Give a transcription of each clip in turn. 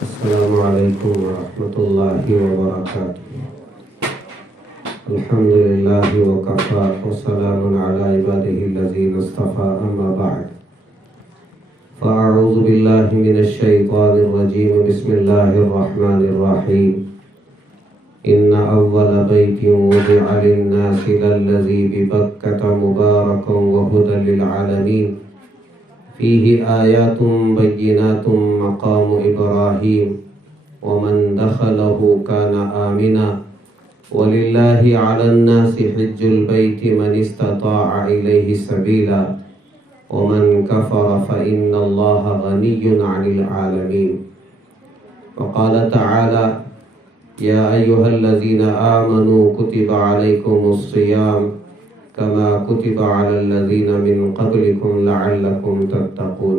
السلام علیکم ورحمۃ اللہ وبرکاتہ۔ الحمد للہ وکفی وسلام علی عبادہ الذین اصطفی، اما بعد فاعوذ باللہ من الشیطان الرجیم، بسم اللہ الرحمن الرحیم۔ ان اول بیت وضع للناس للذی ببکۃ مبارکا وہدی للعالمین، فیہ آیات بینات مقام ابراہیم ومن دخلہ کان آمنا وللہ علی الناس حج البیت من استطاع الیہ سبیلا ومن کفر فإن اللہ غنی عن العالمین۔ وقال تعالی یا ایہا الذین آمنوا کتب علیکم الصیام کما کتب علی الذین من قبلکم لعلکم تتقون۔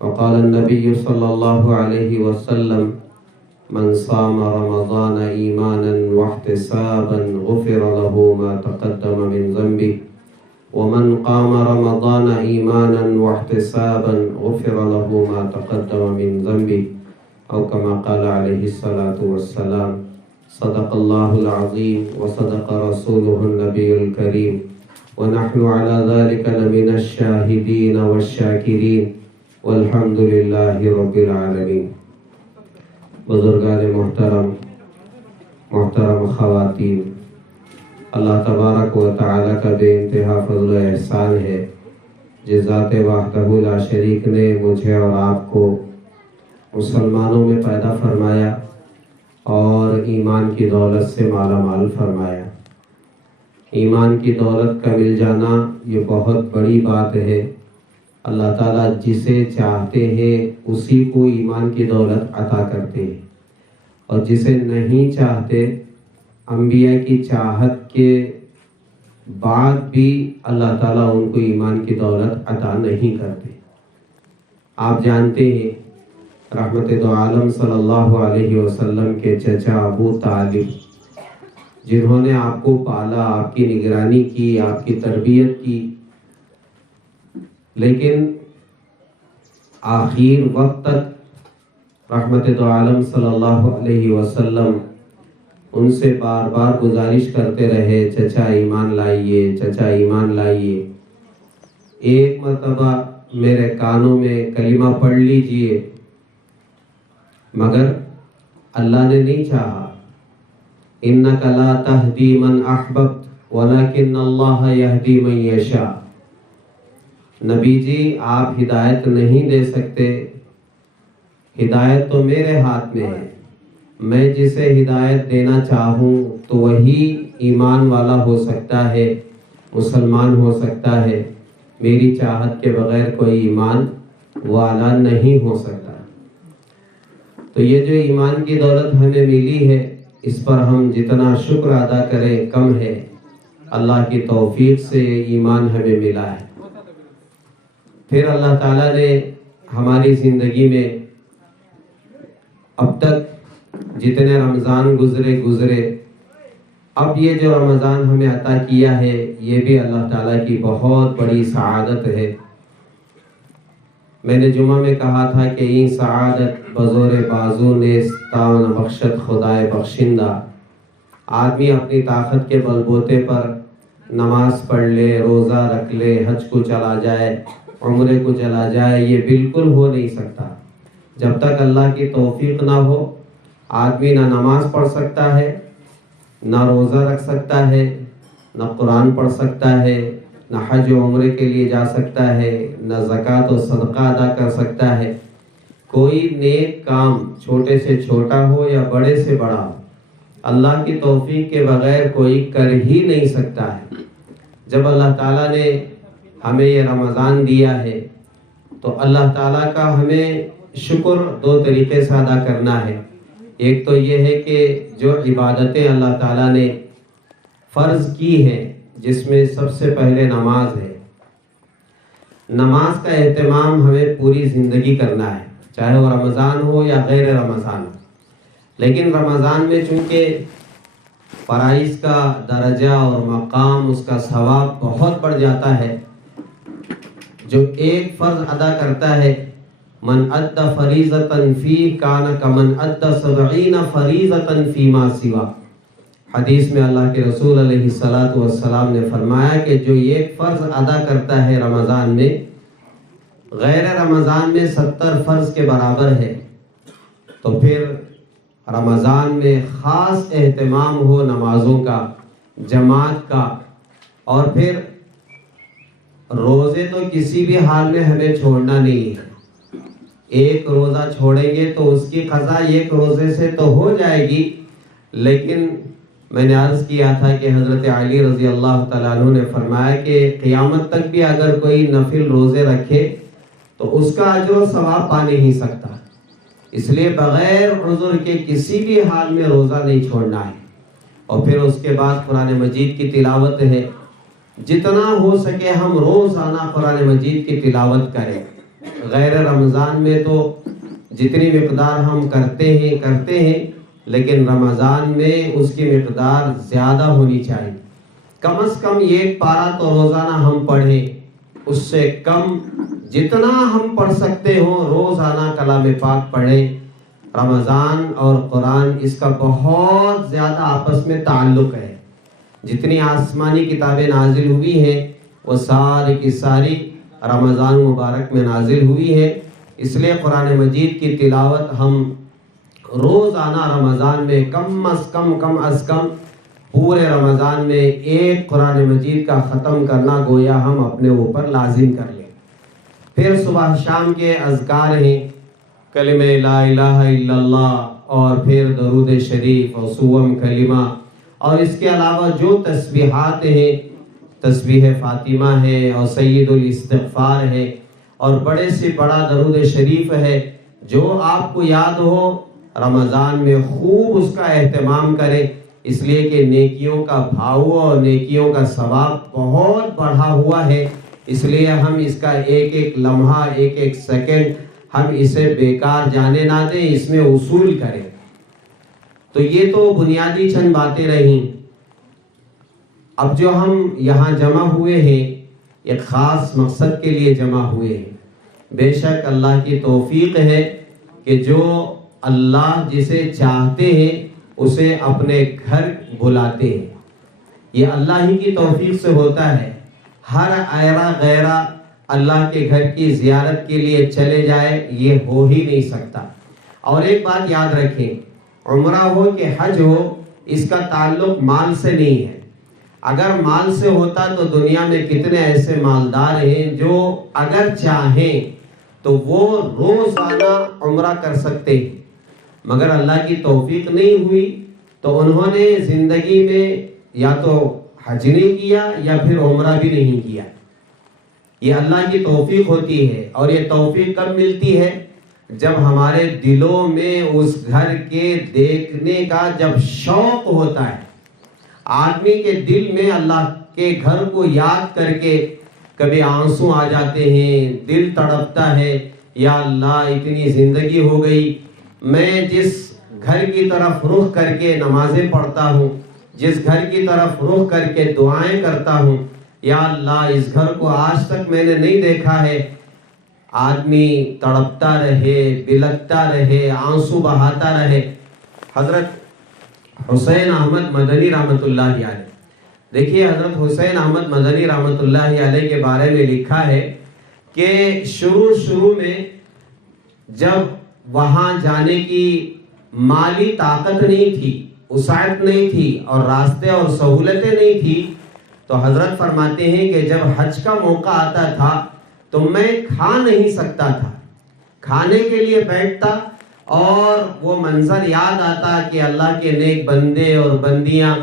وقال النبی صلی اللہ علیہ وسلم من صام رمضان ایمانا واحتسابا غفر له ما تقدم من ذنبه ومن قام رمضان ایمانا واحتسابا غفر له ما تقدم من ذنبه او كما قال علیہ الصلاة والسلام۔ صدق اللہ العظیم وصدق رسولہ النبی الکریم ونحن على ذلك لمن الشاہدین والشاکرین والحمد للہ رب العالمین۔ بزرگان محترم خواتین، اللہ تبارک و تعالی کا بے انتہا فضل و احسان ہے جس ذات وحدہ لا شریک نے مجھے اور آپ کو مسلمانوں میں پیدا فرمایا اور ایمان کی دولت سے مالا مال فرمایا۔ ایمان کی دولت کا مل جانا یہ بہت بڑی بات ہے۔ اللہ تعالیٰ جسے چاہتے ہیں اسی کو ایمان کی دولت عطا کرتے ہیں، اور جسے نہیں چاہتے، انبیاء کی چاہت کے بعد بھی اللہ تعالیٰ ان کو ایمان کی دولت عطا نہیں کرتے۔ آپ جانتے ہیں رحمت دو عالم صلی اللہ علیہ وسلم کے چچا ابو طالب، جنہوں نے آپ کو پالا، آپ کی نگرانی کی، آپ کی تربیت کی، لیکن آخر وقت تک رحمت دو عالم صلی اللہ علیہ وسلم ان سے بار بار گزارش کرتے رہے، چچا ایمان لائیے، چچا ایمان لائیے، ایک مرتبہ میرے کانوں میں کلمہ پڑھ لیجئے، مگر اللہ نے نہیں چاہا۔ انک لا تہدی من احببت ولکن اللہ یہدی من یشاء۔ نبی جی آپ ہدایت نہیں دے سکتے، ہدایت تو میرے ہاتھ میں ہے، میں جسے ہدایت دینا چاہوں تو وہی ایمان والا ہو سکتا ہے، مسلمان ہو سکتا ہے، میری چاہت کے بغیر کوئی ایمان والا نہیں ہو سکتا۔ تو یہ جو ایمان کی دولت ہمیں ملی ہے، اس پر ہم جتنا شکر ادا کریں کم ہے۔ اللہ کی توفیق سے ایمان ہمیں ملا ہے۔ پھر اللہ تعالیٰ نے ہماری زندگی میں اب تک جتنے رمضان گزرے، اب یہ جو رمضان ہمیں عطا کیا ہے یہ بھی اللہ تعالیٰ کی بہت بڑی سعادت ہے۔ میں نے جمعہ میں کہا تھا کہ این سعادت بزور بازو نیست تاون بخشت خدائے بخشندہ۔ آدمی اپنی طاقت کے بل بوتے پر نماز پڑھ لے، روزہ رکھ لے، حج کو چلا جائے، عمرے کو چلا جائے، یہ بالکل ہو نہیں سکتا۔ جب تک اللہ کی توفیق نہ ہو، آدمی نہ نماز پڑھ سکتا ہے، نہ روزہ رکھ سکتا ہے، نہ قرآن پڑھ سکتا ہے، نہ حج و عمرے کے لیے جا سکتا ہے، نہ زکوٰۃ و صدقہ ادا کر سکتا ہے۔ کوئی نیک کام چھوٹے سے چھوٹا ہو یا بڑے سے بڑا ہو، اللہ کی توفیق کے بغیر کوئی کر ہی نہیں سکتا ہے۔ جب اللہ تعالیٰ نے ہمیں یہ رمضان دیا ہے تو اللہ تعالیٰ کا ہمیں شکر دو طریقے سے ادا کرنا ہے۔ ایک تو یہ ہے کہ جو عبادتیں اللہ تعالیٰ نے فرض کی ہیں، جس میں سب سے پہلے نماز ہے، نماز کا اہتمام ہمیں پوری زندگی کرنا ہے، چاہے وہ رمضان ہو یا غیر رمضان ہو۔ لیکن رمضان میں چونکہ فرائض کا درجہ اور مقام، اس کا ثواب بہت بڑھ جاتا ہے۔ جو ایک فرض ادا کرتا ہے من اد فریضۃ فیہ کان کمن اد 70 فریضۃ فیما سوا۔ حدیث میں اللہ کے رسول علیہ الصلوۃ والسلام نے فرمایا کہ جو ایک فرض ادا کرتا ہے رمضان میں، غیر رمضان میں 70 فرض کے برابر ہے۔ تو پھر رمضان میں خاص اہتمام ہو نمازوں کا، جماعت کا، اور پھر روزے تو کسی بھی حال میں ہمیں چھوڑنا نہیں ہے۔ ایک روزہ چھوڑیں گے تو اس کی قضا ایک روزے سے تو ہو جائے گی، لیکن میں نے عرض کیا تھا کہ حضرت علی رضی اللہ تعالیٰ عنہ نے فرمایا کہ قیامت تک بھی اگر کوئی نفل روزے رکھے تو اس کا اجر و ثواب پا نہیں سکتا، اس لیے بغیر عذر کے کسی بھی حال میں روزہ نہیں چھوڑنا ہے۔ اور پھر اس کے بعد قرآن مجید کی تلاوت ہے، جتنا ہو سکے ہم روزانہ قرآن مجید کی تلاوت کریں۔ غیر رمضان میں تو جتنی مقدار ہم کرتے ہیں، لیکن رمضان میں اس کی مقدار زیادہ ہونی چاہیے۔ کم از کم ایک پارہ تو روزانہ ہم پڑھیں، اس سے کم جتنا ہم پڑھ سکتے ہوں روزانہ کلام پاک پڑھیں۔ رمضان اور قرآن اس کا بہت زیادہ آپس میں تعلق ہے۔ جتنی آسمانی کتابیں نازل ہوئی ہیں وہ ساری کی ساری رمضان مبارک میں نازل ہوئی ہے، اس لیے قرآن مجید کی تلاوت ہم روزانہ رمضان میں کم از کم پورے رمضان میں ایک قرآن مجید کا ختم کرنا گویا ہم اپنے اوپر لازم کر لیں۔ پھر صبح شام کے اذکار ہیں، کلمہ لا الہ الا اللہ، اور پھر درود شریف اور صوم کلمہ، اور اس کے علاوہ جو تسبیحات ہیں، تسبیح فاطمہ ہے اور سید الاستغفار ہے، اور بڑے سے بڑا درود شریف ہے، جو آپ کو یاد ہو رمضان میں خوب اس کا اہتمام کریں، اس لیے کہ نیکیوں کا بھاؤ اور نیکیوں کا ثواب بہت بڑھا ہوا ہے، اس لیے ہم اس کا ایک ایک لمحہ، ایک ایک سیکنڈ ہم اسے بیکار جانے نہ دیں، اس میں اصول کریں۔ تو یہ تو بنیادی چند باتیں رہیں۔ اب جو ہم یہاں جمع ہوئے ہیں ایک خاص مقصد کے لیے جمع ہوئے ہیں۔ بے شک اللہ کی توفیق ہے کہ جو اللہ جسے چاہتے ہیں اسے اپنے گھر بلاتے ہیں، یہ اللہ ہی کی توفیق سے ہوتا ہے۔ ہر ایرا غیرہ اللہ کے گھر کی زیارت کے لیے چلے جائے، یہ ہو ہی نہیں سکتا۔ اور ایک بات یاد رکھیں، عمرہ ہو کہ حج ہو، اس کا تعلق مال سے نہیں ہے۔ اگر مال سے ہوتا تو دنیا میں کتنے ایسے مالدار ہیں جو اگر چاہیں تو وہ روزانہ عمرہ کر سکتے ہیں، مگر اللہ کی توفیق نہیں ہوئی تو انہوں نے زندگی میں یا تو حج نہیں کیا یا پھر عمرہ بھی نہیں کیا۔ یہ اللہ کی توفیق ہوتی ہے، اور یہ توفیق کب ملتی ہے؟ جب ہمارے دلوں میں اس گھر کے دیکھنے کا جب شوق ہوتا ہے۔ آدمی کے دل میں اللہ کے گھر کو یاد کر کے کبھی آنسو آ جاتے ہیں، دل تڑپتا ہے، یا اللہ اتنی زندگی ہو گئی، میں جس گھر کی طرف رخ کر کے نمازیں پڑھتا ہوں، جس گھر کی طرف رخ کر کے دعائیں کرتا ہوں، یا اللہ اس گھر کو آج تک میں نے نہیں دیکھا ہے۔ آدمی تڑپتا رہے، بلکتا رہے، آنسو بہاتا رہے۔ حضرت حسین احمد مدنی رحمۃ اللہ علیہ، دیکھیے حضرت حسین احمد مدنی رحمۃ اللہ علیہ کے بارے میں لکھا ہے کہ شروع میں جب وہاں جانے کی مالی طاقت نہیں تھی، وسعت نہیں تھی، اور راستے اور سہولتیں نہیں تھی، تو حضرت فرماتے ہیں کہ جب حج کا موقع آتا تھا تو میں کھا نہیں سکتا تھا، کھانے کے لیے بیٹھتا اور وہ منظر یاد آتا کہ اللہ کے نیک بندے اور بندیاں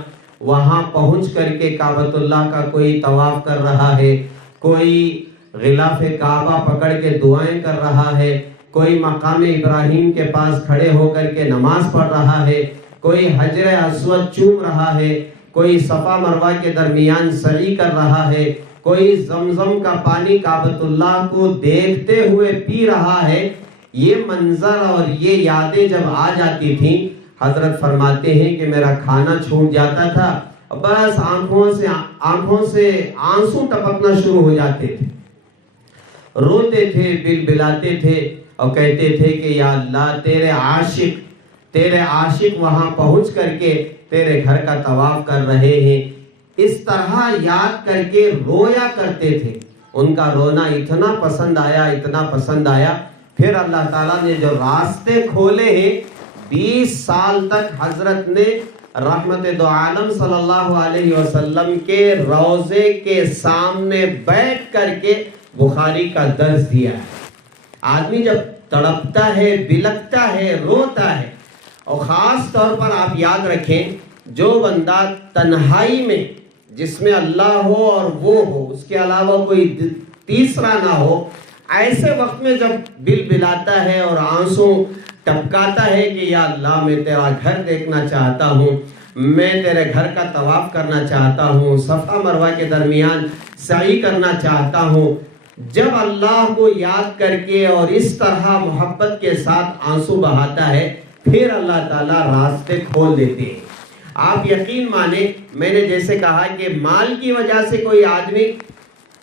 وہاں پہنچ کر کے کعبۃ اللہ کا کوئی طواف کر رہا ہے، کوئی غلاف کعبہ پکڑ کے دعائیں کر رہا ہے، کوئی مقام ابراہیم کے پاس کھڑے ہو کر کے نماز پڑھ رہا ہے، کوئی حجر اسود چوم رہا ہے، کوئی صفا مروہ کے درمیان سعی کر رہا ہے، کوئی زمزم کا پانی کعبۃ اللہ کو دیکھتے ہوئے پی رہا ہے۔ یہ منظر اور یہ یادیں جب آ جاتی تھیں، حضرت فرماتے ہیں کہ میرا کھانا چھوٹ جاتا تھا، بس آنکھوں سے آنسو ٹپکنا شروع ہو جاتے تھے، روتے تھے، بلبلاتے تھے۔ اور کہتے تھے کہ یا اللہ تیرے عاشق وہاں پہنچ کر کے تیرے گھر کا طواف کر رہے ہیں. اس طرح یاد کر کے رویا کرتے تھے. ان کا رونا اتنا پسند آیا. پھر اللہ تعالیٰ نے جو راستے کھولے ہیں، 20 سال تک حضرت نے رحمت دو عالم صلی اللہ علیہ وسلم کے روضے کے سامنے بیٹھ کر کے بخاری کا درس دیا ہے. آدمی جب تڑپتا ہے، بلکتا ہے، روتا ہے، اور خاص طور پر آپ یاد رکھیں، جو بندہ تنہائی میں جس میں اللہ ہو اور وہ ہو، اس کے علاوہ کوئی تیسرا نہ ہو، ایسے وقت میں جب بل بلاتا ہے اور آنسو ٹپکاتا ہے کہ یا اللہ میں تیرا گھر دیکھنا چاہتا ہوں، میں تیرے گھر کا طواف کرنا چاہتا ہوں، صفا مروہ کے درمیان سعی کرنا چاہتا ہوں، جب اللہ کو یاد کر کے اور اس طرح محبت کے ساتھ آنسو بہاتا ہے، پھر اللہ تعالیٰ راستے کھول دیتے ہیں. آپ یقین مانیں، میں نے جیسے کہا کہ مال کی وجہ سے کوئی آدمی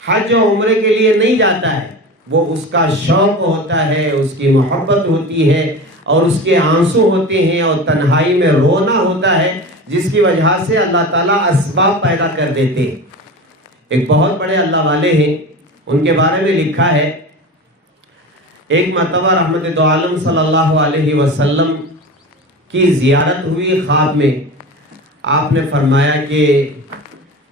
حج و عمرے کے لیے نہیں جاتا ہے، وہ اس کا شوق ہوتا ہے، اس کی محبت ہوتی ہے اور اس کے آنسو ہوتے ہیں اور تنہائی میں رونا ہوتا ہے، جس کی وجہ سے اللہ تعالیٰ اسباب پیدا کر دیتے ہیں. ایک بہت بڑے اللہ والے ہیں، ان کے بارے میں لکھا ہے، ایک مرتبہ رحمت دو عالم صلی اللہ علیہ وسلم کی زیارت ہوئی خواب میں. آپ نے فرمایا کہ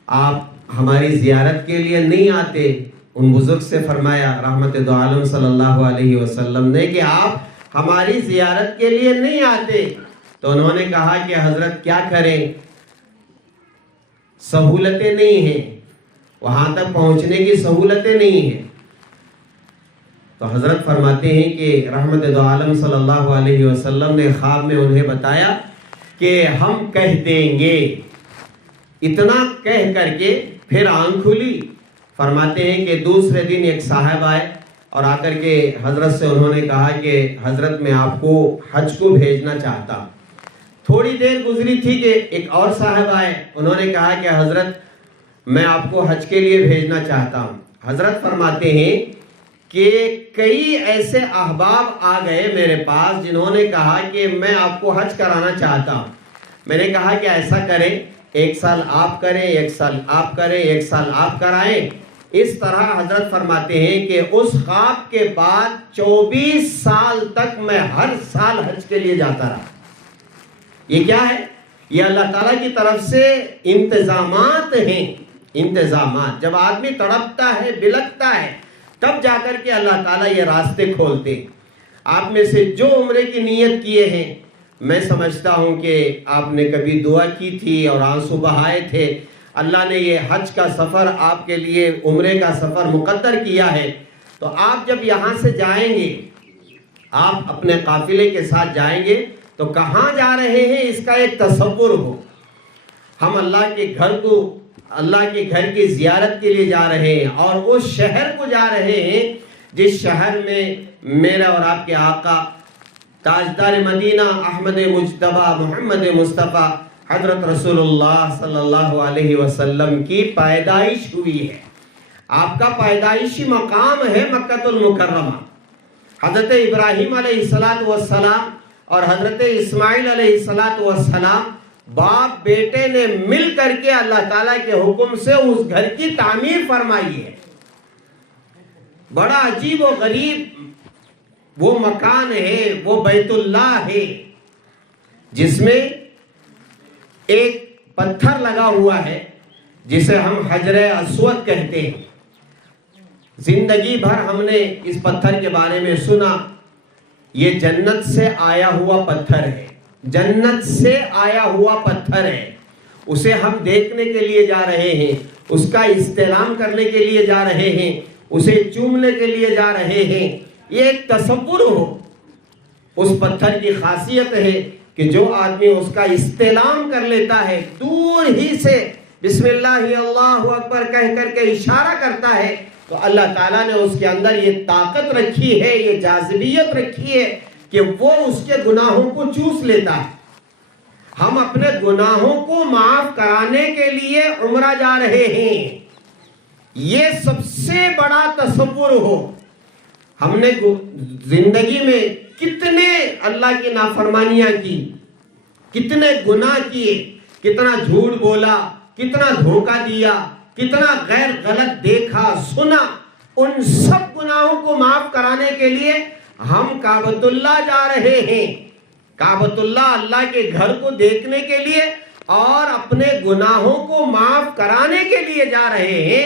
آپ ہماری زیارت کے لیے نہیں آتے. ان بزرگ سے فرمایا رحمت دو عالم صلی اللہ علیہ وسلم نے کہ آپ ہماری زیارت کے لیے نہیں آتے. تو انہوں نے کہا کہ حضرت کیا کریں، سہولتیں نہیں ہیں، وہاں تک پہنچنے کی سہولتیں نہیں ہیں. تو حضرت فرماتے ہیں کہ رحمت دو عالم صلی اللہ علیہ وسلم نے خواب میں انہیں بتایا کہ ہم کہہ دیں گے. اتنا کہہ کر کے پھر آنکھ کھلی. فرماتے ہیں کہ دوسرے دن ایک صاحب آئے اور آ کر کے حضرت سے انہوں نے کہا کہ حضرت میں آپ کو حج کو بھیجنا چاہتا ہوں. تھوڑی دیر گزری تھی کہ ایک اور صاحب آئے، انہوں نے کہا کہ حضرت میں آپ کو حج کے لیے بھیجنا چاہتا ہوں. حضرت فرماتے ہیں کہ کئی ایسے احباب آ گئے میرے پاس جنہوں نے کہا کہ میں آپ کو حج کرانا چاہتا ہوں. میں نے کہا کہ ایسا کریں، 1 سال آپ کریں، 1 سال آپ کریں، 1 سال آپ کرائیں. اس طرح حضرت فرماتے ہیں کہ اس خواب کے بعد 24 سال تک میں ہر سال حج کے لیے جاتا رہا. یہ کیا ہے؟ یہ اللہ تعالیٰ کی طرف سے انتظامات ہیں. انتظامات. جب آدمی تڑپتا ہے، بلکتا ہے، تب جا کر کے اللہ تعالیٰ یہ راستے کھولتے. آپ میں سے جو عمرے کی نیت کیے ہیں، میں سمجھتا ہوں کہ آپ نے کبھی دعا کی تھی اور آنسو بہائے تھے. اللہ نے یہ حج کا سفر آپ کے لیے، عمرے کا سفر مقدر کیا ہے. تو آپ جب یہاں سے جائیں گے، آپ اپنے قافلے کے ساتھ جائیں گے تو کہاں جا رہے ہیں اس کا ایک تصور ہو. ہم اللہ کے گھر کی زیارت کے لیے جا رہے ہیں اور اس شہر کو جا رہے ہیں جس شہر میں میرا اور آپ کے آقا تاجدار مدینہ احمد مجتبی محمد مصطفیٰ حضرت رسول اللہ صلی اللہ علیہ وسلم کی پیدائش ہوئی ہے. آپ کا پیدائشی مقام ہے مکہ المکرمہ. حضرت ابراہیم علیہ السلام اور حضرت اسماعیل علیہ السلام باپ بیٹے نے مل کر کے اللہ تعالیٰ کے حکم سے اس گھر کی تعمیر فرمائی ہے. بڑا عجیب و غریب وہ مکان ہے، وہ بیت اللہ ہے جس میں ایک پتھر لگا ہوا ہے جسے ہم حجر اسود کہتے ہیں. زندگی بھر ہم نے اس پتھر کے بارے میں سنا. یہ جنت سے آیا ہوا پتھر ہے، جنت سے آیا ہوا پتھر ہے. اسے ہم دیکھنے کے لیے جا رہے ہیں، اس کا استلام کرنے کے لیے جا رہے ہیں، اسے چومنے کے لیے جا رہے ہیں. یہ ایک تصور ہو. اس پتھر کی خاصیت ہے کہ جو آدمی اس کا استلام کر لیتا ہے، دور ہی سے بسم اللہ اللہ اکبر کہہ کر کے اشارہ کرتا ہے، تو اللہ تعالیٰ نے اس کے اندر یہ طاقت رکھی ہے، یہ جاذبیت رکھی ہے کہ وہ اس کے گناہوں کو چوس لیتا ہے. ہم اپنے گناہوں کو معاف کرانے کے لیے عمرہ جا رہے ہیں. یہ سب سے بڑا تصور ہو. ہم نے زندگی میں کتنے اللہ کی نافرمانیاں کی، کتنے گناہ کیے، کتنا جھوٹ بولا، کتنا دھوکہ دیا، کتنا غیر غلط دیکھا سنا. ان سب گناہوں کو معاف کرانے کے لیے ہم کعبۃ اللہ جا رہے ہیں. کعبۃ اللہ، اللہ کے گھر کو دیکھنے کے لیے اور اپنے گناہوں کو معاف کرانے کے لیے جا رہے ہیں،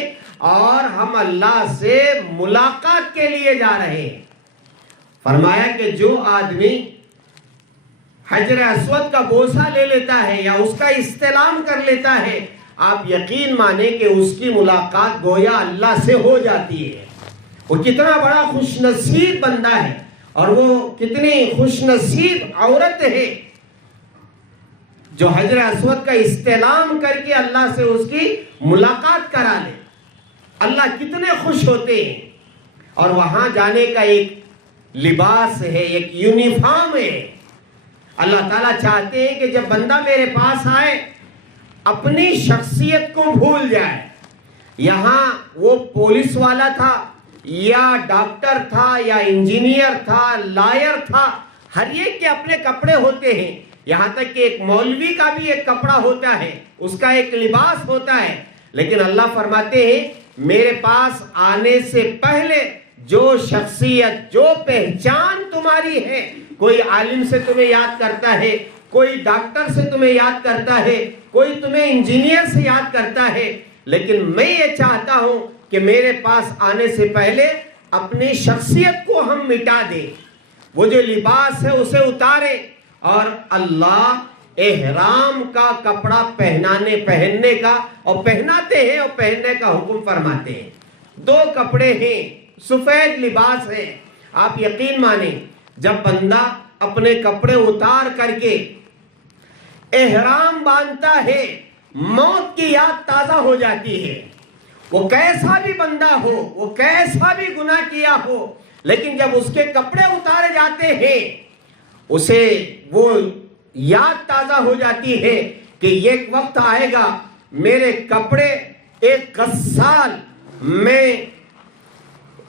اور ہم اللہ سے ملاقات کے لیے جا رہے ہیں. فرمایا کہ جو آدمی حجر اسود کا بوسہ لے لیتا ہے یا اس کا استلام کر لیتا ہے، آپ یقین مانیں کہ اس کی ملاقات گویا اللہ سے ہو جاتی ہے. وہ کتنا بڑا خوش نصیب بندہ ہے، اور وہ کتنی خوش نصیب عورت ہے جو حجر اسود کا استلام کر کے اللہ سے اس کی ملاقات کرا لے. اللہ کتنے خوش ہوتے ہیں. اور وہاں جانے کا ایک لباس ہے، ایک یونیفارم ہے. اللہ تعالیٰ چاہتے ہیں کہ جب بندہ میرے پاس آئے اپنی شخصیت کو بھول جائے. یہاں وہ پولیس والا تھا یا ڈاکٹر تھا یا انجینئر تھا، لائر تھا، ہر ایک کے اپنے کپڑے ہوتے ہیں. یہاں تک کہ ایک مولوی کا بھی ایک کپڑا ہوتا ہے، اس کا ایک لباس ہوتا ہے. لیکن اللہ فرماتے ہیں میرے پاس آنے سے پہلے جو شخصیت، جو پہچان تمہاری ہے، کوئی عالم سے تمہیں یاد کرتا ہے، کوئی ڈاکٹر سے تمہیں یاد کرتا ہے، کوئی تمہیں انجینئر سے یاد کرتا ہے، لیکن میں یہ چاہتا ہوں کہ میرے پاس آنے سے پہلے اپنی شخصیت کو ہم مٹا دیں. وہ جو لباس ہے اسے اتارے، اور اللہ احرام کا کپڑا پہننے کا اور پہناتے ہیں اور پہننے کا حکم فرماتے ہیں. 2 کپڑے ہیں، سفید لباس ہے. آپ یقین مانیں جب بندہ اپنے کپڑے اتار کر کے احرام باندھتا ہے، موت کی یاد تازہ ہو جاتی ہے. وہ کیسا بھی بندہ ہو، وہ کیسا بھی گناہ کیا ہو، لیکن جب اس کے کپڑے اتارے جاتے ہیں اسے وہ یاد تازہ ہو جاتی ہے کہ ایک وقت آئے گا میرے کپڑے، ایک غسال میں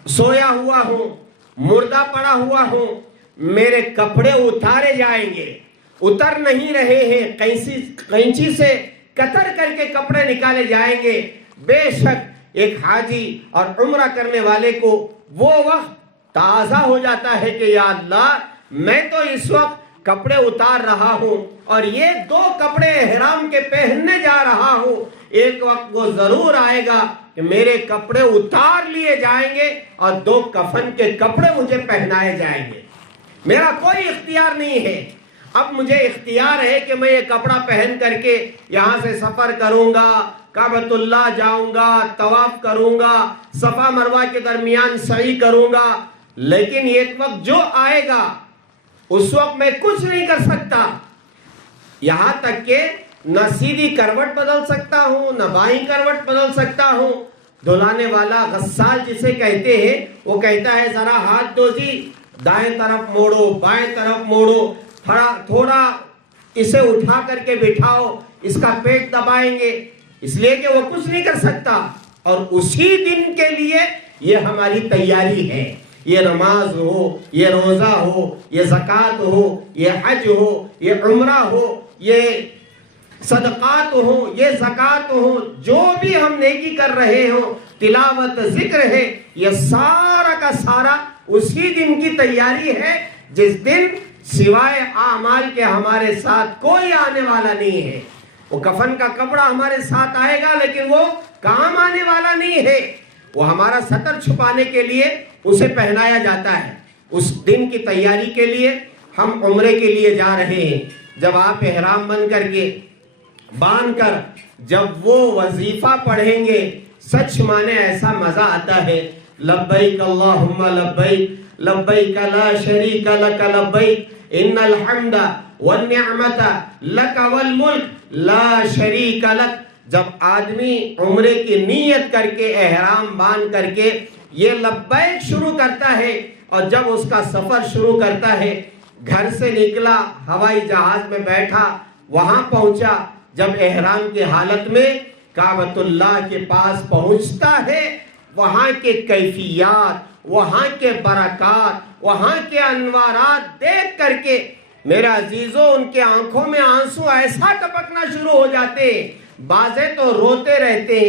سویا ہوا ہوں، مردہ پڑا ہوا ہوں، میرے کپڑے اتارے جائیں گے. اتر نہیں رہے ہیں، قینچی سے کتر کر کے کپڑے نکالے جائیں گے. بے شک ایک حاجی اور عمرہ کرنے والے کو وہ وقت تازہ ہو جاتا ہے کہ یا اللہ میں تو اس وقت کپڑے اتار رہا ہوں اور یہ 2 کپڑے احرام کے پہننے جا رہا ہوں. ایک وقت وہ ضرور آئے گا کہ میرے کپڑے اتار لیے جائیں گے اور 2 کفن کے کپڑے مجھے پہنائے جائیں گے. میرا کوئی اختیار نہیں ہے. اب مجھے اختیار ہے کہ میں یہ کپڑا پہن کر کے یہاں سے سفر کروں گا، کعبۃ اللہ جاؤں گا، طواف کروں گا، صفا مروہ کے درمیان سعی کروں گا. لیکن ایک وقت جو آئے گا اس وقت میں کچھ نہیں کر سکتا. یہاں تک کہ نہ سیدھی کروٹ بدل سکتا ہوں، نہ بائیں کروٹ بدل سکتا ہوں. دھلانے والا غسال جسے کہتے ہیں وہ کہتا ہے ذرا ہاتھ دو جی، دائیں طرف موڑو، بائیں طرف موڑو، تھوڑا اسے اٹھا کر کے بٹھاؤ، اس کا پیٹ دبائیں گے. اس لیے کہ وہ کچھ نہیں کر سکتا. اور اسی دن کے لیے یہ ہماری تیاری ہے. یہ نماز ہو، یہ روزہ ہو، یہ زکوٰۃ ہو، یہ حج ہو، یہ عمرہ ہو، یہ صدقات ہو، یہ زکوٰۃ ہو، جو بھی ہم نیکی کر رہے ہوں، تلاوت ذکر ہے، یہ سارا کا سارا اسی دن کی تیاری ہے جس دن سوائے اعمال کے ہمارے ساتھ کوئی آنے والا نہیں ہے. وہ کفن کا کپڑا ہمارے ساتھ آئے گا لیکن وہ کام آنے والا نہیں ہے. وہ ہمارا ستر چھپانے کے لیے اسے پہنایا جاتا ہے. اس دن کی تیاری کے لیے ہم عمرے کے لیے جا رہے ہیں. جب آپ احرام باندھ کر جب وہ وظیفہ پڑھیں گے، سچ مانے ایسا مزہ آتا ہے. لبیک اللہم لبیک، لبیک لا شریک لک لبیک، ان الحمد والنعمت لک والملک لا شریک لک. جب آدمی عمرے کی نیت کر کے احرام باندھ کر کے یہ لبیک شروع کرتا ہے، اور جب اس کا سفر شروع کرتا ہے، گھر سے نکلا، ہوائی جہاز میں بیٹھا، وہاں پہنچا، جب احرام کی حالت میں کعبۃ اللہ کے پاس پہنچتا ہے وہاں کے کیفیات، وہاں کے برکات، وہاں کے انوارات دیکھ کر کے میرے عزیزوں ان کے آنکھوں میں آنسو ایسا ٹپکنا شروع ہو جاتے ہیں، بازے تو روتے رہتے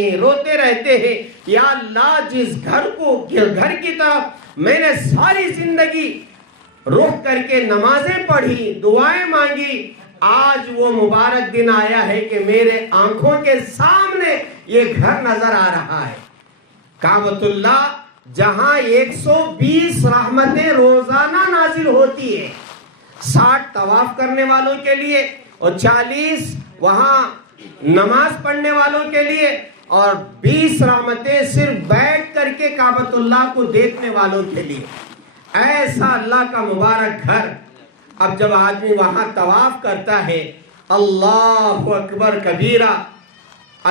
ہیں، یا اللہ جس گھر کی طرف میں نے ساری زندگی رخ کر کے نمازیں پڑھی، دعائیں مانگی، آج وہ مبارک دن آیا ہے کہ میرے آنکھوں کے سامنے یہ گھر نظر آ رہا ہے۔ کعبۃ اللہ جہاں 120 رحمتیں روزانہ نازل ہوتی ہے، 60 طواف کرنے والوں کے لیے اور 40 وہاں نماز پڑھنے والوں کے لیے، اور 20 رحمتیں صرف بیٹھ کر کے کعبۃ اللہ کو دیکھنے والوں کے لیے۔ ایسا اللہ کا مبارک گھر، اب جب آدمی وہاں طواف کرتا ہے، اللہ اکبر کبیرہ،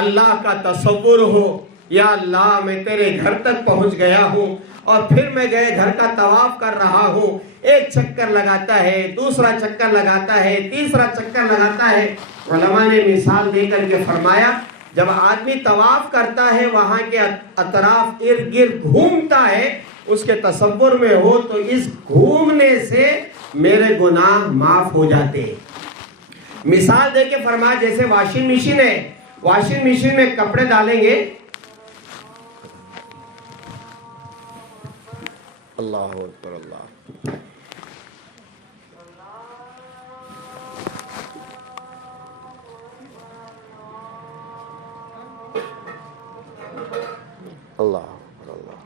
اللہ کا تصور ہو، یا اللہ میں تیرے گھر تک پہنچ گیا ہوں اور پھر میں گئے گھر کا طواف کر رہا ہوں، ایک چکر لگاتا ہے، دوسرا چکر لگاتا ہے، تیسرا چکر لگاتا ہے۔ علماء نے مثال دے کر کے فرمایا جب آدمی طواف کرتا ہے وہاں کے اطراف ارد گرد گھومتا ہے، اس کے تصور میں ہو تو اس گھومنے سے میرے گناہ معاف ہو جاتے ہیں۔ مثال دے کے فرمایا جیسے واشنگ مشین ہے، واشنگ مشین میں کپڑے ڈالیں گے، اللہ اکبر اللہ، اللہ اکبر اللہ،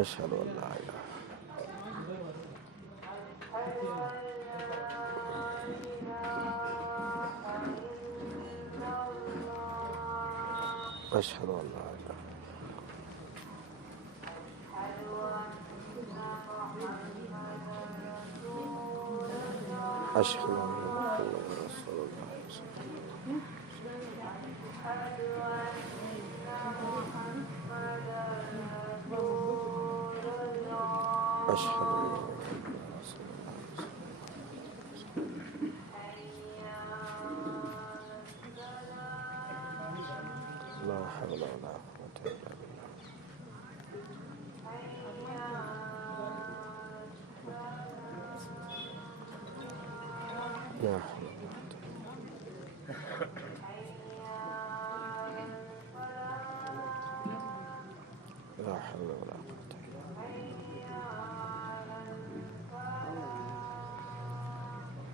اشہد ان لا الہ اشہد ان لا الہ اشہد ان محمد رسول اللہ اشہد ان محمد رسول اللہ لا حول ولا قوة الا باللہ۔ لا حول لا حول ولا قوة الا باللہ،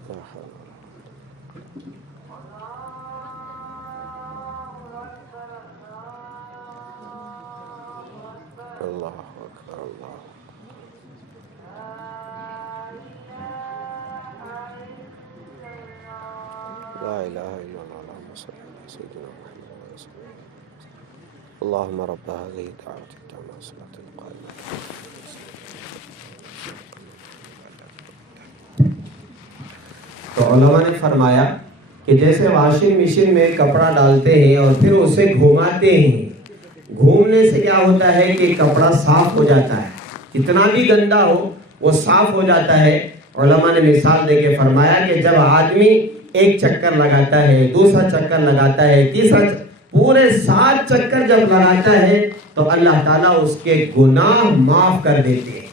لا حول ولا اللہ اکبر اللہ، لا الہ الا اللہ، اللہم صل علی سیدنا محمد رسول اللہ، اللہم رب هذه الدعوة التامة والصلاة القائمة۔ تو علماء نے فرمایا کہ جیسے واشنگ مشین میں کپڑا ڈالتے ہیں اور پھر اسے گھماتے ہیں، گھومنے سے کیا ہوتا ہے کہ کپڑا صاف ہو جاتا ہے، اتنا بھی گندا ہو وہ صاف ہو جاتا ہے۔ علماء نے مثال دے کے فرمایا کہ جب آدمی ایک چکر لگاتا ہے، دوسرا چکر لگاتا ہے، تیسرا پورے 7 چکر جب لگاتا ہے تو اللہ تعالیٰ اس کے گناہ معاف کر دیتے ہیں،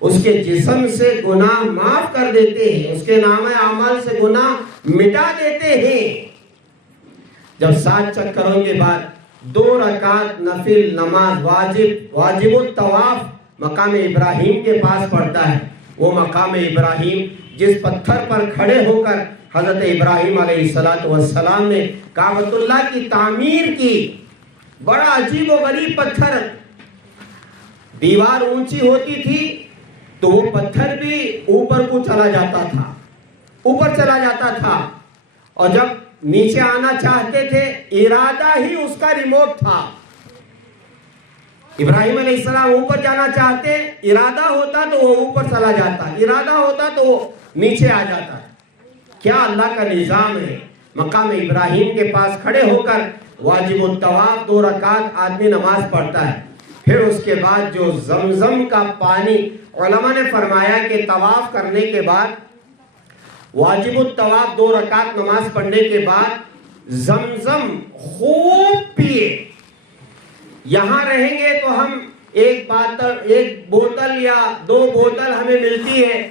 اس کے جسم سے گناہ معاف کر دیتے ہیں، اس کے نامہ اعمال سے گناہ مٹا دیتے ہیں۔ جب 7 چکروں کے بعد 2 رکعت نفل نماز واجب الطواف مقام ابراہیم کے پاس پڑتا ہے، وہ مقام ابراہیم جس پتھر پر کھڑے ہو کر حضرت ابراہیم علیہ السلام نے کعبۃ اللہ کی تعمیر کی، بڑا عجیب و غریب پتھر، دیوار اونچی ہوتی تھی تو وہ پتھر بھی اوپر کو چلا جاتا تھا، اور جب نیچے آنا چاہتے تھے ارادہ ہی اس کا ریموٹ تھا۔ ابراہیم علیہ السلام اوپر جانا چاہتے، ارادہ ہوتا تو وہ اوپر چلا جاتا، ارادہ ہوتا تو وہ نیچے آ جاتا۔ کیا اللہ کا نظام ہے! مقام ابراہیم کے پاس کھڑے ہو کر واجب الطواف 2 رکعت آدمی نماز پڑھتا ہے، پھر اس کے بعد جو زمزم کا پانی، علماء نے فرمایا کہ طواف کرنے کے بعد واجب الطواف 2 رکعت نماز پڑھنے کے بعد زمزم خوب پیے. یہاں رہیں گے تو ہم ایک بوتل یا 2 بوتل ہمیں ملتی ہے,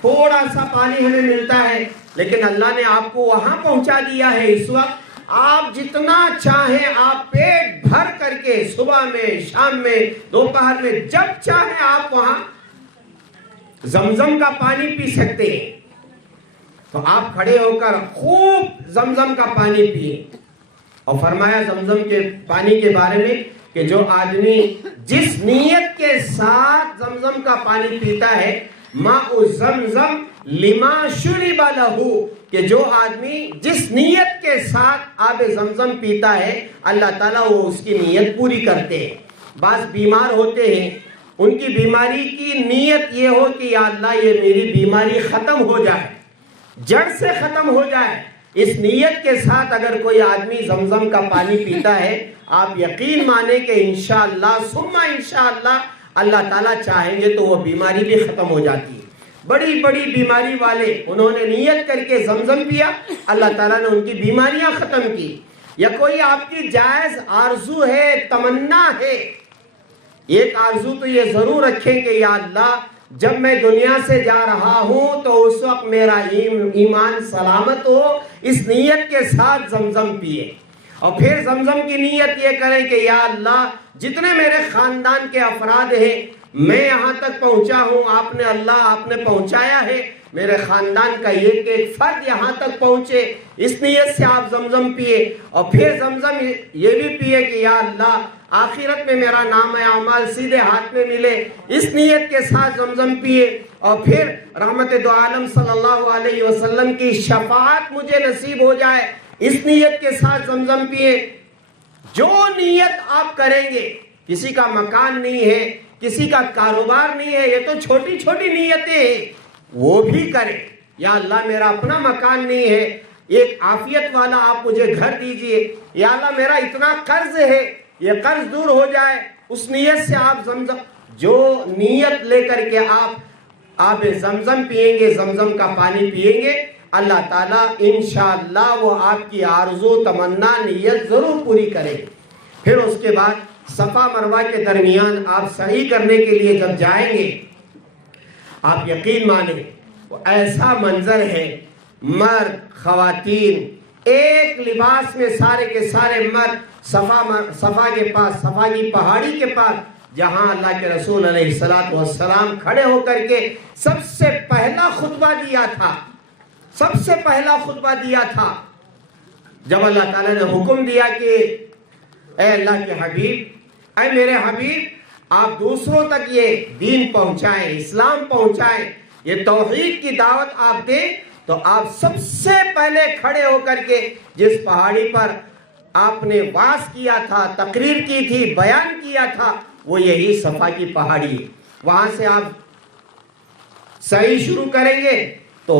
تھوڑا سا پانی ہمیں ملتا ہے, لیکن اللہ نے آپ کو وہاں پہنچا دیا ہے. اس وقت آپ جتنا چاہیں آپ پیٹ بھر کر کے صبح میں, شام میں, دوپہر میں, جب چاہیں آپ وہاں زمزم کا پانی پی سکتے ہیں. تو آپ کھڑے ہو کر خوب زمزم کا پانی پیے. اور فرمایا زمزم کے پانی کے بارے میں کہ جو آدمی جس نیت کے ساتھ زمزم کا پانی پیتا ہے, ماء زمزم لما شرب لہ, کہ جو آدمی جس نیت کے ساتھ آب زمزم پیتا ہے اللہ تعالیٰ وہ اس کی نیت پوری کرتے ہیں. بعض بیمار ہوتے ہیں, ان کی بیماری کی نیت یہ ہو کہ یا اللہ یہ میری بیماری ختم ہو جائے, جڑ سے ختم ہو جائے. اس نیت کے ساتھ اگر کوئی آدمی زمزم کا پانی پیتا ہے, آپ یقین مانیں کہ انشاءاللہ ثم انشاءاللہ اللہ تعالیٰ چاہیں گے تو وہ بیماری بھی ختم ہو جاتی ہے. بڑی بڑی بیماری والے انہوں نے نیت کر کے زمزم پیا, اللہ تعالیٰ نے ان کی بیماریاں ختم کی. یا کوئی آپ کی جائز آرزو ہے, تمنا ہے, ایک آرزو تو یہ ضرور رکھیں کہ یا اللہ جب میں دنیا سے جا رہا ہوں تو اس وقت میرا ایمان سلامت ہو, اس نیت کے ساتھ زمزم پیے. اور پھر زمزم کی نیت یہ کریں کہ یا اللہ جتنے میرے خاندان کے افراد ہیں, میں یہاں تک پہنچا ہوں, آپ نے پہنچایا ہے, میرے خاندان کا ایک ایک فرد یہاں تک پہنچے. اس نیت سے آپ زمزم پیے. اور پھر زمزم یہ بھی پیے کہ یا اللہ آخرت میں میرا نام اعمال سیدھے ہاتھ میں ملے, اس نیت کے ساتھ زمزم پیے. اور پھر رحمت دو عالم صلی اللہ علیہ وسلم کی شفاعت مجھے نصیب ہو جائے, اس نیت کے ساتھ زمزم پیے. جو نیت آپ کریں گے, کسی کا مکان نہیں ہے, کسی کا کاروبار نہیں ہے, یہ تو چھوٹی چھوٹی نیتیں ہیں, وہ بھی کریں. یا اللہ میرا اپنا مکان نہیں ہے, ایک عافیت والا آپ مجھے گھر دیجئے. یا اللہ میرا اتنا قرض ہے, یہ قرض دور ہو جائے. اس نیت سے آپ زمزم, جو نیت لے کر کے آپ زمزم پیئیں گے, زمزم کا پانی پیئیں گے, اللہ تعالیٰ انشاءاللہ وہ آپ کی آرزو تمنا نیت ضرور پوری کرے. پھر اس کے بعد صفا مروہ کے درمیان آپ سعی کرنے کے لیے جب جائیں گے, آپ یقین مانیں وہ ایسا منظر ہے, مرد خواتین ایک لباس میں, سارے کے سارے مرد صفا کے پاس, صفا کی پہاڑی کے پاس, جہاں اللہ کے رسول علیہ السلام کھڑے ہو کر کے سب سے پہلا خطبہ دیا تھا. جب اللہ تعالیٰ نے حکم دیا کہ اے اللہ کے حبیب, اے میرے حبیب, آپ دوسروں تک یہ دین پہنچائیں, اسلام پہنچائیں, یہ توحید کی دعوت آپ دیں, تو آپ سب سے پہلے کھڑے ہو کر کے جس پہاڑی پر آپ نے واز کیا تھا, تقریر کی تھی, بیان کیا تھا, وہ یہی صفا کی پہاڑی ہے. وہاں سے آپ سعی شروع کریں گے تو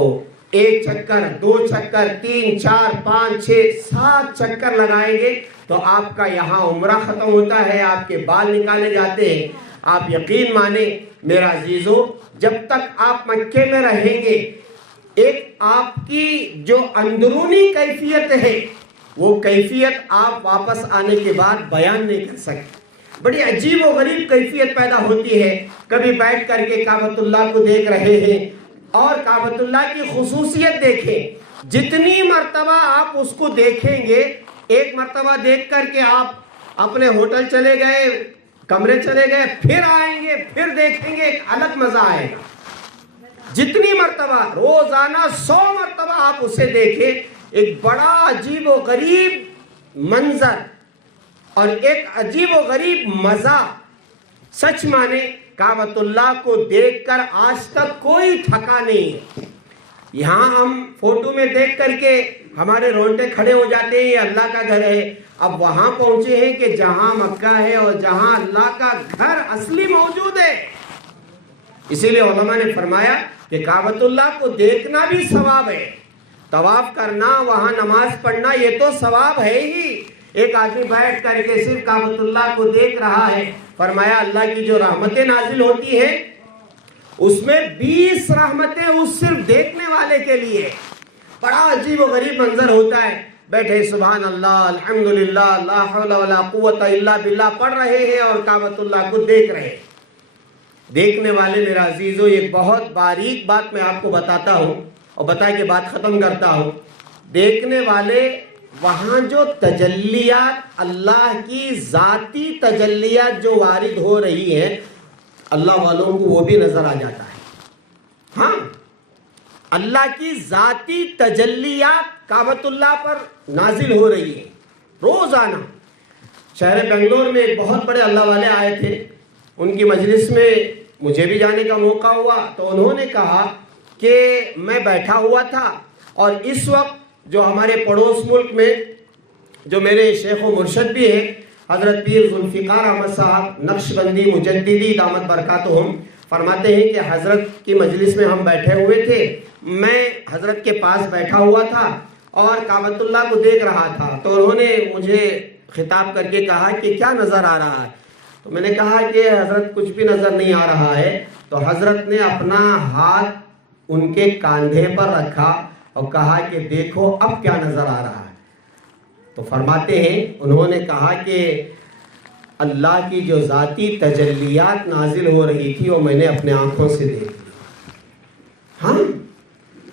1 چکر, 2 چکر, 3, 4, 5, 6, 7 چکر لگائیں گے تو آپ کا یہاں عمرہ ختم ہوتا ہے, آپ کے بال نکالے جاتے ہیں. آپ یقین مانیں میرا عزیزو, جب تک آپ مکے میں رہیں گے, ایک آپ کی جو اندرونی کیفیت ہے, وہ کیفیت آپ واپس آنے کے بعد بیان نہیں کر سکتے. بڑی عجیب و غریب کیفیت پیدا ہوتی ہے. کبھی بیٹھ کر کے کعبۃ اللہ کو دیکھ رہے ہیں, اور کعبۃ اللہ کی خصوصیت دیکھیں, جتنی مرتبہ آپ اس کو دیکھیں گے, ایک مرتبہ دیکھ کر کے آپ اپنے ہوٹل چلے گئے, کمرے چلے گئے, پھر آئیں گے, پھر دیکھیں گے, ایک الگ مزہ آئے گا. جتنی مرتبہ, روزانہ 100 مرتبہ آپ اسے دیکھیں, ایک بڑا عجیب و غریب منظر اور ایک عجیب و غریب مزہ. سچ مانے کعبۃ اللہ کو دیکھ کر آج تک کوئی تھکا نہیں ہے. یہاں ہم فوٹو میں دیکھ کر کے ہمارے رونگٹے کھڑے ہو جاتے ہیں, یہ اللہ کا گھر ہے. اب وہاں پہنچے ہیں کہ جہاں مکہ ہے اور جہاں اللہ کا گھر اصلی موجود ہے. اسی لیے علماء نے فرمایا کہ کعبۃ اللہ کو دیکھنا بھی ثواب ہے, طواف کرنا, وہاں نماز پڑھنا, یہ تو ثواب ہے ہی. ایک آدمی بیٹھ کر کے صرف کعبۃ اللہ کو دیکھ رہا ہے, فرمایا اللہ کی جو رحمتیں نازل ہوتی ہیں اس میں 20 رحمتیں اس صرف دیکھنے والے کے لیے. بڑا عجیب و غریب منظر ہوتا ہے. بیٹھے سبحان اللہ الحمدللہ لا حول ولا قوت الا باللہ پڑھ رہے ہیں اور کعبۃ اللہ کو دیکھ رہے ہیں. دیکھنے والے میرا عزیزو، ایک بہت باریک بات میں آپ کو بتاتا ہوں اور بتا کے بات ختم کرتا ہوں. دیکھنے والے وہاں جو تجلیات، اللہ کی ذاتی تجلیات جو وارد ہو رہی ہیں، اللہ والوں کو وہ بھی نظر آ جاتا ہے. ہاں، اللہ کی ذاتی تجلیات کعبۃ اللہ پر نازل ہو رہی ہے روزانہ. شہر بنگلور میں ایک بہت بڑے اللہ والے آئے تھے. ان کی مجلس میں مجھے بھی جانے کا موقع ہوا تو انہوں نے کہا کہ میں بیٹھا ہوا تھا اور اس وقت جو ہمارے پڑوس ملک میں جو میرے شیخ و مرشد بھی ہیں حضرت پیر ذوالفقار احمد صاحب نقشبندی مجددی دامت برکاتہم، فرماتے ہیں کہ حضرت کی مجلس میں ہم بیٹھے ہوئے تھے. میں حضرت کے پاس بیٹھا ہوا تھا اور کعبۃ اللہ کو دیکھ رہا تھا. تو انہوں نے مجھے خطاب کر کے کہا کہ کیا نظر آ رہا ہے؟ تو میں نے کہا کہ حضرت کچھ بھی نظر نہیں آ رہا ہے. تو حضرت نے اپنا ہاتھ ان کے کاندھے پر رکھا اور کہا کہ دیکھو اب کیا نظر آ رہا ہے. تو فرماتے ہیں انہوں نے کہا کہ اللہ کی جو ذاتی تجلیات نازل ہو رہی تھی وہ میں نے اپنے آنکھوں سے دیکھی. ہاں،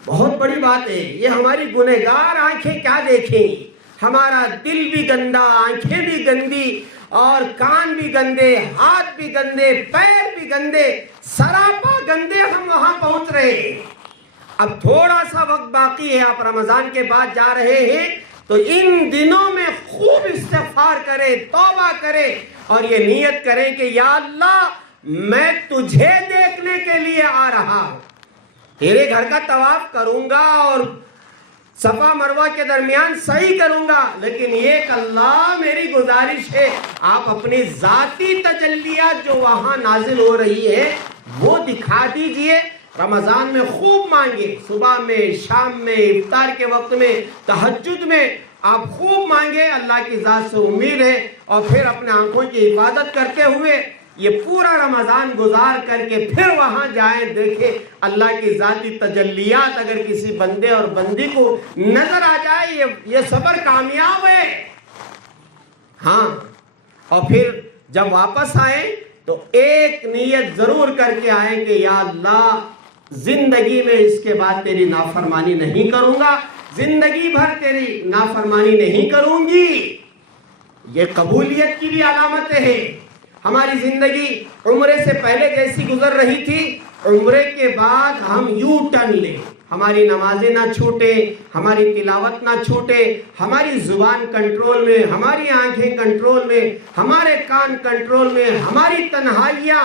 بہت بڑی بات ہے یہ. ہماری گنہگار آنکھیں کیا دیکھیں؟ ہمارا دل بھی گندا، آنکھیں بھی گندی اور کان بھی گندے، ہاتھ بھی گندے، پیر بھی گندے، سراپا گندے ہم وہاں پہنچ رہے ہیں. اب تھوڑا سا وقت باقی ہے، آپ رمضان کے بعد جا رہے ہیں تو ان دنوں میں خوب استغفار کرے، توبہ کرے اور یہ نیت کریں کہ یا اللہ میں تجھے دیکھنے کے لیے آ رہا ہوں. تیرے گھر کا طواف کروں گا اور صفا مروہ کے درمیان صحیح کروں گا، لیکن ایک اللہ میری گزارش ہے آپ اپنی ذاتی تجلیات جو وہاں نازل ہو رہی ہے وہ دکھا دیجئے. رمضان میں خوب مانگے، صبح میں، شام میں، افطار کے وقت میں، تہجد میں آپ خوب مانگے. اللہ کی ذات سے امید ہے اور پھر اپنے آنکھوں کی حفاظت کرتے ہوئے یہ پورا رمضان گزار کر کے پھر وہاں جائیں. دیکھیں اللہ کی ذاتی تجلیات اگر کسی بندے اور بندی کو نظر آ جائے یہ سفر کامیاب ہے. ہاں، اور پھر جب واپس آئیں تو ایک نیت ضرور کر کے آئیں کہ یا اللہ زندگی میں اس کے بعد تیری نافرمانی نہیں کروں گا، زندگی بھر تیری نافرمانی نہیں کروں گی. یہ قبولیت کی بھی علامت ہے. ہماری زندگی عمرے سے پہلے جیسی گزر رہی تھی، عمرے کے بعد ہم یوں ٹرن لیں، ہماری نمازیں نہ چھوٹے، ہماری تلاوت نہ چھوٹے، ہماری زبان کنٹرول میں، ہماری آنکھیں کنٹرول میں، ہمارے کان کنٹرول میں، ہماری تنہائیاں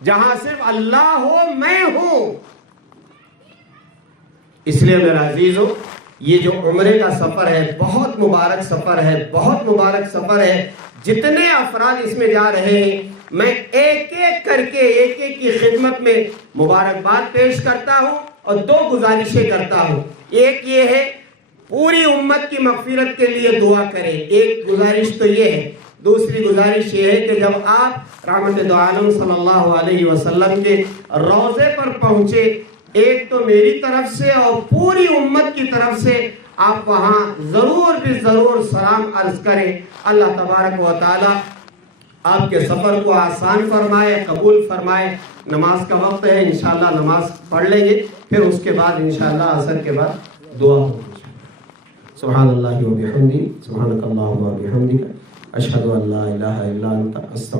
جہاں صرف اللہ ہو میں ہوں. اس لیے میرا عزیزو یہ جو عمرے کا سفر ہے بہت مبارک سفر ہے، بہت مبارک سفر ہے. جتنے افراد اس میں جا رہے ہیں میں ایک ایک کر کے ایک ایک کی خدمت میں مبارکباد پیش کرتا ہوں اور دو گزارشیں کرتا ہوں. ایک یہ ہے پوری امت کی مغفرت کے لیے دعا کریں، ایک گزارش تو یہ ہے. دوسری گزارش یہ ہے کہ جب آپ رحمت دو عالم صلی اللہ علیہ وسلم کے روضے پر پہنچے، ایک تو میری طرف سے اور پوری امت کی طرف سے آپ وہاں ضرور بھی ضرور سلام عرض کریں. اللہ تبارک و تعالی آپ کے سفر کو آسان فرمائے، قبول فرمائے. نماز کا وقت ہے، انشاءاللہ نماز پڑھ لیں گے، پھر اس کے بعد انشاءاللہ عصر کے بعد دعا ہوگی. سبحان اللہ و بحمدہ، سبحانک اللہم و بحمدک، اشہد ان لا الہ الا انت، استغفرک.